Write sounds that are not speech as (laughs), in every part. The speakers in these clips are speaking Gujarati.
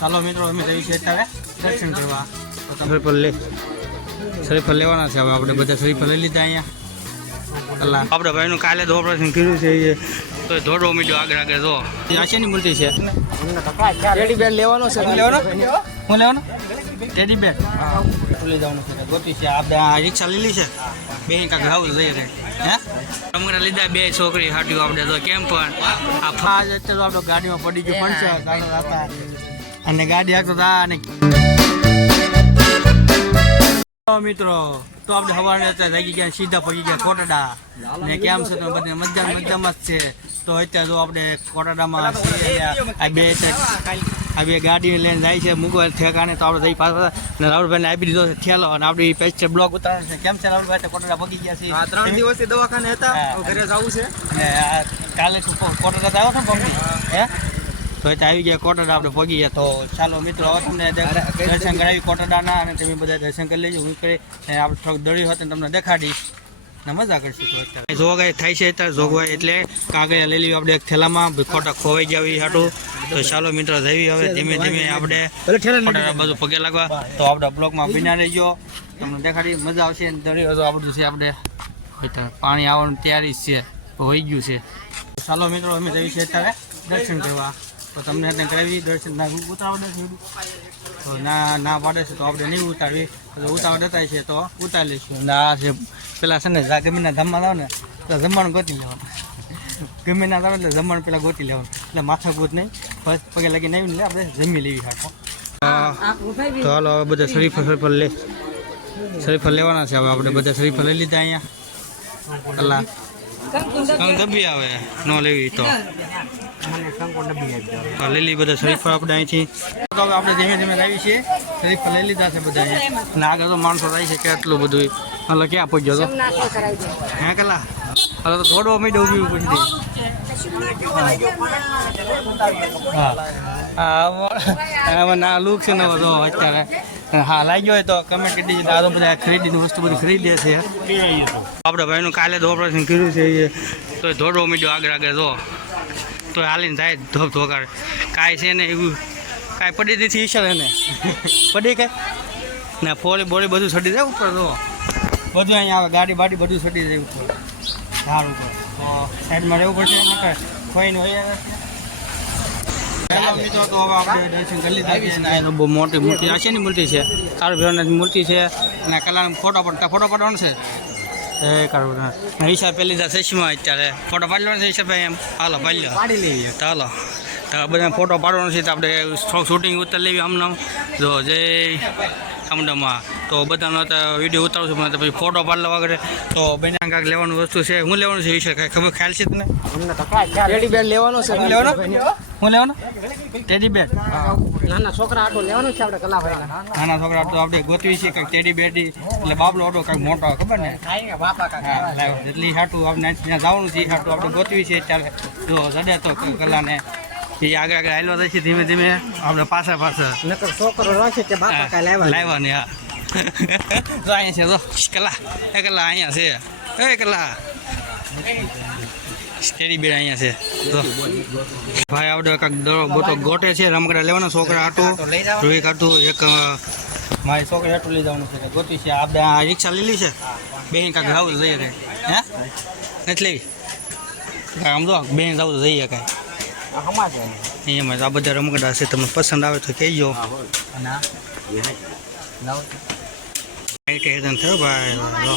ચાલો મિત્રો અમે જઈએ છીએ અત્યારે દર્શન કરવા. તો તમે શ્રીફળ લે. શ્રીફળ લેવાના છે હવે આપણે બધા શ્રીફળ લઈ લીધા અહીંયા. અલા આપણે ભાઈનું કાલે જ ઓપરેશન કર્યું છે એ. તો દોડો મીડિયો આગળ આગળ જો. મૂર્તિ છે. ટેડી લેવાનો છે. લેવાનો? હું લેવાનો? ટેડી બેન ભૂલી જવાનું છે. ગોતી છે. આપણે આ રિક્ષા લીલી છે. બે કાંક હાઉસ જઈએ કઈ હે? તમારે લીધા બે છોકરી હાટ્યું આપણે તો કેમ પણ? આ ફાજ અત્યારે તો આપણે ગાડીમાં પડી ગયું પણ છે. હતા. અને ગાડી હાકતો હતા અને મિત્રો તો આપણે સવારે અત્યારે જાગી ગયા સીધા પડી ગયા કોટડા. ને કેમ છે તો બધે મજા મજામાં જ છે. તો અત્યારે જો આપણે કોટડામાં આ બે આ બે ગાડી લઈને જાય છે મૂકો ઠેકાણે. તો આપણે જઈ પાછા ને રાહુલભાઈને આપી દીધો છે થેલો અને આપણે છે બ્લોક ઉતારવાનો છે. કેમ છે રાહુલભાઈ? કોટડા પગી ગયા છે ત્રણ દિવસથી દવાખાને હતા. ઘરે જવું છે. ને કાલે કોટડા આવ્યો ને પગી હે? તો એ આવી ગયા કોટડા આપણે પગી ગયા. તો ચાલો મિત્રો તમને દર્શન કરાવી કોટડાના અને તમે બધા દર્શન કરી લેજો. હું કરી આપણે થોડુંક દળ્યું હતું તમને દેખાડીશ મજા કરશું તો જોગવાઈ થાય છે અત્યારે જોગવાઈ એટલે કાગળિયા લઈ લેવી આપણે એક થેલામાં ખોટા ખોવાઈ ગયા હાટું. તો ચાલો મિત્રો જઈએ હવે ધીમે ધીમે આપણે બધું પગે લાગવા. તો આપણે બ્લોકમાં બિના રહીજો. તમને દેખાડી મજા આવશે દળ્યું આપણું છે આપણે પાણી આવવાનું તૈયારી છે. હોઈ ગયું છે. ચાલો મિત્રો અમે જઈએ છીએ અત્યારે દર્શન કરવા. તો તમને એટલે કરાવી દર્શન. ના ઉતાવળ નથી તો ના ના પાડે છે તો આપણે નહીં ઉતારવી તો ઉતાવળ દેતા છે તો ઉતારી લઈશું અને આ છે પેલા છે ને ગમીના ધમમાં જાવ ને, તો જમવાનું ગોતી લેવાનું. ગમે ના આવે એટલે જમવાનું પેલા ગોતી લેવાનું. એટલે માથા ગોત નહીં ફર્સ્ટ પગે લાગી નહીં એટલે આપણે જમી લેવી હાકો તો હાલો, હવે બધા શરીફ શરીફ લે. શરીફળ લેવાના છે, હવે આપણે બધા શરીફ લઈ લીધા અહીંયા. કલા જમી આવે, ન લેવી તો. લીલી બધા શરીફ આપણે અહીંથી. તો હવે આપણે ધીમે ધીમે લાવી છીએ. શરીફળ લઈ લીધા છે બધા અહીંયા. અને આગળ તો માણસો થાય છે કે આટલું બધું. એટલે ક્યાં પહોંચ્યો તો? હે કલા? હવે તો થોડો મીડો ઊભી પછી હા. ના લુક છે ને બધો અત્યારે. હા લાગ્યો હોય તો કમેન્ટ કરી દેજો. આ તો બધા ખરીદીની વસ્તુ બધી ખરીદે છે. આપણે ભાઈનું કાલે જ ઓપરેશન કર્યું છે તો મીડિયો આગળ આગળ જો. તો હાલીને થાય ધોપ ધોગાડે કાંઈ છે ને એવું. કાંઈ પડી નથી ઈશ્વર એને. પડી કાંઈ ને, ફોળી બોલી બધું છડી જાય ઉપર તો. બધું અહીંયા આવે, ગાડી બાડી બધું છડી જાય ઉપર. ઝાડ ઉપર. તો સાઈડમાં રહેવું પડશે માટે ખોઈને હોય. છે. બહુ મોટી મૂર્તિ, આ શેની મૂર્તિ છે? કાળુ ભીરાની મૂર્તિ છે. અને કલાનો ફોટો પડતા ફોટો પડવાનો છે? એ પેલી લીધા ચશ્મા અત્યારે. ફોટો પાડી લેવાનો છે હિસાબ એમ. હાલો પાડી લો. પાડી લઈએ. તો હાલો. તો બધા ફોટો પાડવાનો છે તો આપણે શૂટિંગ ઉતર લેવી અમને જો જય અમદામાં તો બધાનો વીડિયો ઉતારું છું પણ પછી ફોટો પાડવા વગર. તો બેના કાંઈક લેવાનું વસ્તુ છે હું લેવાનું છે વિશે કાંઈ ખબર ખ્યાલ છે તને? ટેડી બેન લેવાનો છે. હું લેવાનો? હું લેવાનો? ટેડી બેર નાના છોકરા આટો લેવાનો છે આપણે કલાભાઈ નાના છોકરા આટો આપણે ગોતવી છે કાંઈક ટેડી બેડી એટલે બાબલો આટો કાંઈક મોટો ખબર ને? એટલી જેટલી હાટું આપણે ત્યાં જવાનું છે એ હાટું આપણે ગોતવી છે ત્યારે જો જડે તો કલાને એ આગળ આગળ આવેલો છે ધીમે ધીમે આપણે પાછા પાછા નકર છોકરો રાખે કે બાપા કાંઈ લાવ્યા લાવ્યા ને હા. જો અહીંયા છે જો કલા એ કલા અહીંયા છે એ કલા સ્ટેડી બેડ અહીંયા છે જો ભાઈ કાંઈક દડો બોટો ગોટે છે રમકડા લેવાના છોકરા આટું રોહી આટું એક મારી છોકરી આટું લઈ જવાનું છે ગોતી છે આપણે આ રિક્ષા લીલી છે બેન કાંક તો જઈએ કાંઈ હે નથી લેવી આમ જો બેન તો જઈએ કાંઈ અહીંયા આ બધા રમકડા છે તમને પસંદ આવે તો કહેજો કઈ કઈ હેદન થયો ભાઈ જો.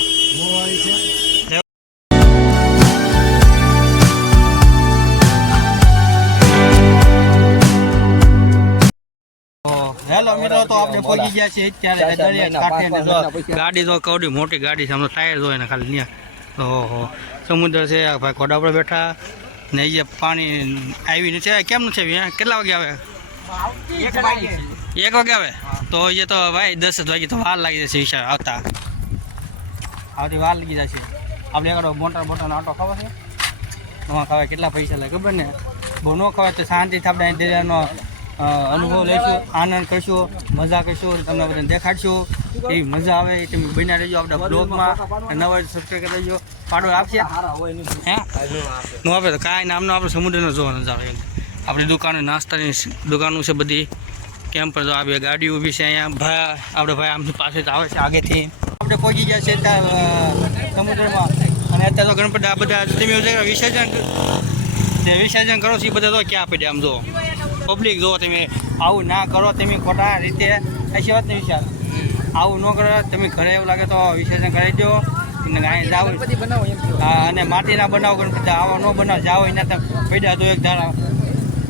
તો હેલો મિત્રો તો આપણે પહોંચી ગયા છીએ અત્યારે દરિયા કાંઠે ને જો ગાડી તો કવડી મોટી ગાડી છે આમ તો ટાયર જોઈએ ને ખાલી ત્યાં ઓહો સમુદ્ર છે આ ભાઈ ઘોડા પર બેઠા ને અહીંયા પાણી આવી નથી આવે કેમ નથી આવી કેટલા વાગે આવે એક વાગે આવે? તો એ તો ભાઈ દસ જ વાગે તો વાર લાગી જશે વિશાળ આવતા. આવતી વાર લાગી જશે. આપણે આગળ મોટા મોટા આટો ખબર છે. એમાં ખવાય કેટલા પૈસા લાગે ખબર ને? બહુ ન ખવાય તો શાંતિથી આપણે દરિયાનો અનુભવ લઈશું, આનંદ કરશું, મજા કરશું તમને બધાને દેખાડશું. એવી મજા આવે એ તમે બન્યા રહેજો આપણા બ્લોગમાં. નવા સબસ્ક્રાઈબ કરી દેજો. પાડો આપશે હે? નો આપે તો કાંઈ નામનો આપણે સમુદ્રનો જોવાનો જ આવે આપણી દુકાને નાસ્તાની દુકાનો છે બધી. કેમ્પ પર તો આ બે ગાડી ઊભી છે અહીંયા. ભાઈ આપણે ભાઈ આમથી પાસે આવે છે આગેથી. આપણે પહોંચી ગયા છે સમુદ્રમાં. અને અત્યારે તો ગણપતિ આ બધા તમે વિસર્જન જે વિસર્જન કરો છો એ બધા તો ક્યાં પડ્યા આમ જો? પબ્લિક જો તમે આવું ના કરો તમે ખોટા રીતે એસી વાત નહીં વિચાર. આવું ન કરો તમે ઘરે એવું લાગે તો વિસર્જન કરાવી દો. અને માટીના બનાવો ગણપતિ આવા ન બનાવ જાઓ એના તમે પડ્યા તો એક ધારા.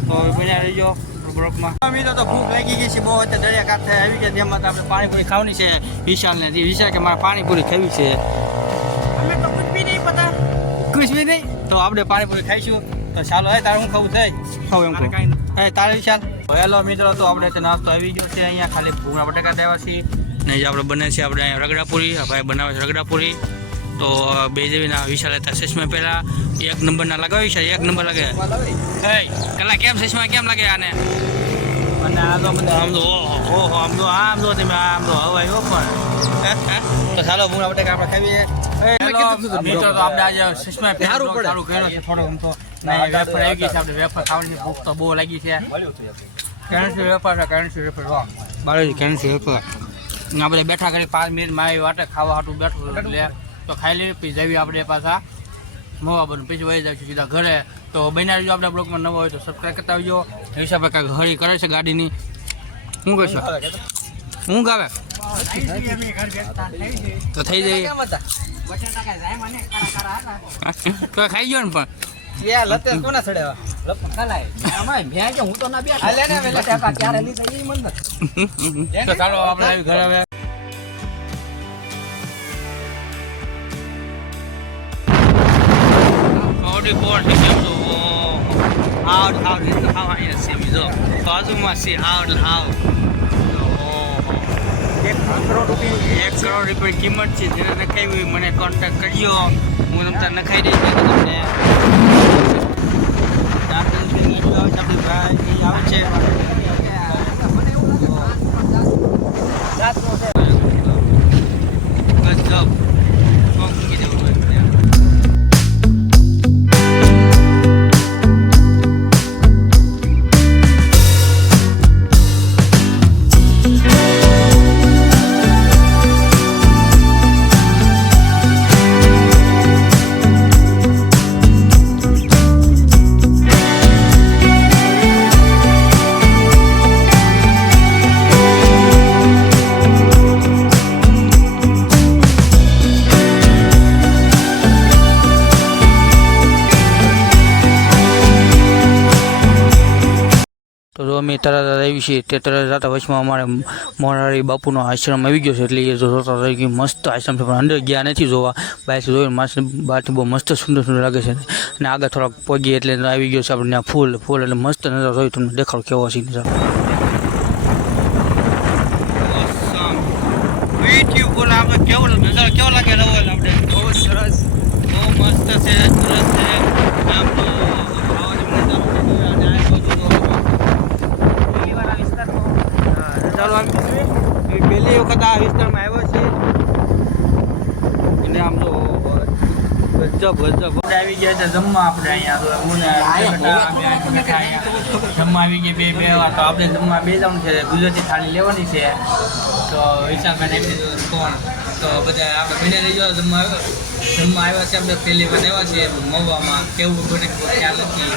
તો બન્યા રહીજો બ્લોકમાં મિત્રો તો ભૂખ લાગી ગઈ છે બહુ અત્યારે દરિયા કાંઠે આવી ગયા તેમાં તો આપણે પાણીપુરી ખાવાની છે. વિશાલને જે વિશાલ કે મારે પાણીપુરી ખાવી છે. અમે તો કુછ નહીં પતા. કુછ બી નહીં? તો આપણે પાણીપુરી ખાઈશું. તો ચાલો હે તારે હું ખાવું થાય ખાવું એમ કાંઈ હે તારે વિશાલ? હેલો મિત્રો તો આપણે તો નાસ્તો આવી ગયો છે. અહીંયા ખાલી ભૂંગળા બટાકા દેવા છીએ. ને જે આપણે બને છે આપણે અહીંયા રગડાપુરી. ભાઈ બનાવે છે રગડાપુરી. તો બે જેવીના વિશાલ હતા. ચશ્મા પહેલા એક નંબરના લગાવી છે એક નંબર લાગે. કલા કેમ ચશ્મા કેમ લાગે આને? અને આ તો બધા આમ તો ઓહો ઓહો આમ તો આમ તો તમે આમ તો હવાઈ હો પણ. (laughs) તો ચાલો હું બટાકા આપણે ખાવીએ મિત્રો તો આપણે આજે ચશ્મા સારું ચાલુ કર્યો છે થોડો આમ તો. વેફર આવી ગઈ છે આપણે વેફર ખાવાની ભૂખ તો બહુ લાગી છે. કેન્સી વેફર. કેન્સી વેફર વાહ. કેન્સી વેફર. આપણે બેઠા કરી પાંચ મિનિટ આવી વાટે ખાવા હાટું બેઠું એટલે. તો ખાઈ લેવી પીઝા બી આપણે પાછા. મોવા બનવું પછી વહી જાય સીધા ઘરે. તો બન્યા રહીજો આપણા બ્લોગમાં નવા હોય તો સબસ્ક્રાઈબ કરતા આવજો. હિસાબે કાંઈક હળી કરે છે ગાડીની. શું કહેશો હું ગાવે? તો થઈ જાય. તો ખાઈ ગયો ને પણ. કોના. તો ચાલો આપણે ઘરે હવે ઓડી બોર્ડ કેમ તો out out in how I see me જો બાજુમાં છે આઉટ હાવ. એક કરોડ રૂપિયા એક કરોડ રૂપિયા કિંમત છે જેને નખાવી મને કોન્ટેક્ટ કરજો હું તમને નખાઈ દઈશ તમને. આપણે ભાઈ આવે છે. અમે તરત આવી છીએ તે તરત જતા વચમાં અમારે મોરારી બાપુનો આશ્રમ આવી ગયો છે. એટલે એ જોતા કે મસ્ત આશ્રમ છે. પણ અંદર ગયા નથી જોવા. બહારથી જોઈને માસ બહારથી બહુ મસ્ત સુંદર સુંદર લાગે છે. અને આગળ થોડાક પગીએ એટલે આવી ગયો છે આપણે ત્યાં ફૂલ ફૂલ એટલે મસ્ત નજારો જોઈ. તમને દેખાડો કેવો છે નજારો. કેવો નજારો કેવો લાગે આપણે? બહુ સરસ. બહુ મસ્ત છે સરસ છે. આમ તો આવો જ નજારો છે. અને આ બાજુ તો ચાલો આમ એ પહેલી વખત આ વિસ્તારમાં આવ્યો છે. અને આમ તો ગજબ ગજબ. આવી ગયા છે જમવા આપણે અહીંયા. જમવા આવી ગયા બે બે તો આપણે જમવા બે જણ છે. ગુજરાતી થાળી લેવાની છે. તો વિશાલભાઈ આપી કોણ? તો બધા, આપણે બને રહી જમવા. આવ્યો જમવા આવ્યા છે અમે પહેલી વાર આવ્યા છીએ. મવામાં કેવું બને ખ્યાલ નથી.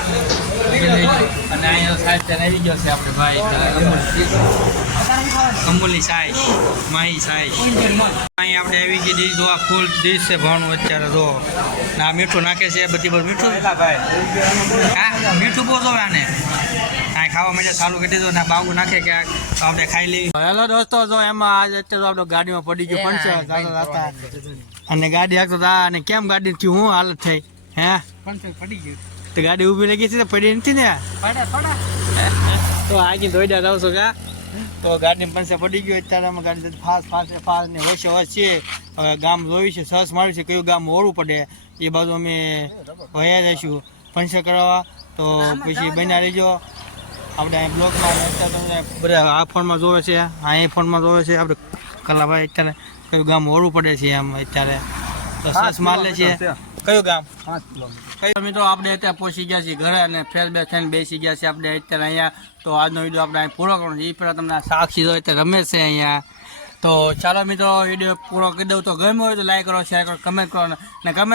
અને અહીંયા સાહેબ ત્યાં આવી ગયો છે આપણે ભાઈ અમૂલી સાઈશ માહી સાઈશ અહીં આપણે આવી ગઈ ડીશ, જો આ ફૂલ ડીશ છે ભાવનું અત્યારે, જો. આ મીઠું નાખે છે, બધી બધું મીઠું? હા? મીઠું બહુ આને. ખાવા માટે ચાલુ કરી દો ના બાગુ નાખે કે આપણે ખાઈ લેવી. હેલો દોસ્તો, જો એમાં આજ અત્યારે આપણે ગાડીમાં પડી ગયું, પણ જાતા અને ગાડી હાકતો હતા અને કેમ ગાડી થયું? હું હાલત થઈ? હે? પડી ગયું. તો ગાડી ઊભી લાગી છે તો પડી નથી ને. તો આગી દોડ્યા જાવ છો કા? તો ગાડી પંચર પડી ગયું અત્યારે અમે ગાડી ફાસ ફાસ ફાસ ને હોશે હોશ. ગામ જોયું છે સરસ માર્યું છે કયું ગામ ઓળવું પડે એ બાજુ અમે વયા જઈશું. પંચર કરાવવા. તો પછી બન્યા રહેજો. આપણે તમને બધા આ ફોનમાં જોવે છે આ એ ફોનમાં જોવે છે. આપણે કલાભાઈ અત્યારે કયું ગામ ઓળવું પડે છે એમ અત્યારે? તો સરસ માલ છે. કયું ગામ? કઈ મિત્રો આપણે અત્યારે પહોંચી ગયા છીએ ઘરે અને ફેર બે થઈને બેસી ગયા છીએ આપણે અત્યારે અહીંયા. તો આજનો વીડિયો આપણે અહીં પૂરો કરવાનો છે. એ પહેલાં તમને સાક્ષી હોય અત્યારે રમે છે અહીંયા. તો ચાલો મિત્રો વીડિયો પૂરો કરી દઉં. તો ગમ્યો હોય તો લાઈક કરો શેર કરો કમેન્ટ કરો અને કમેન્ટ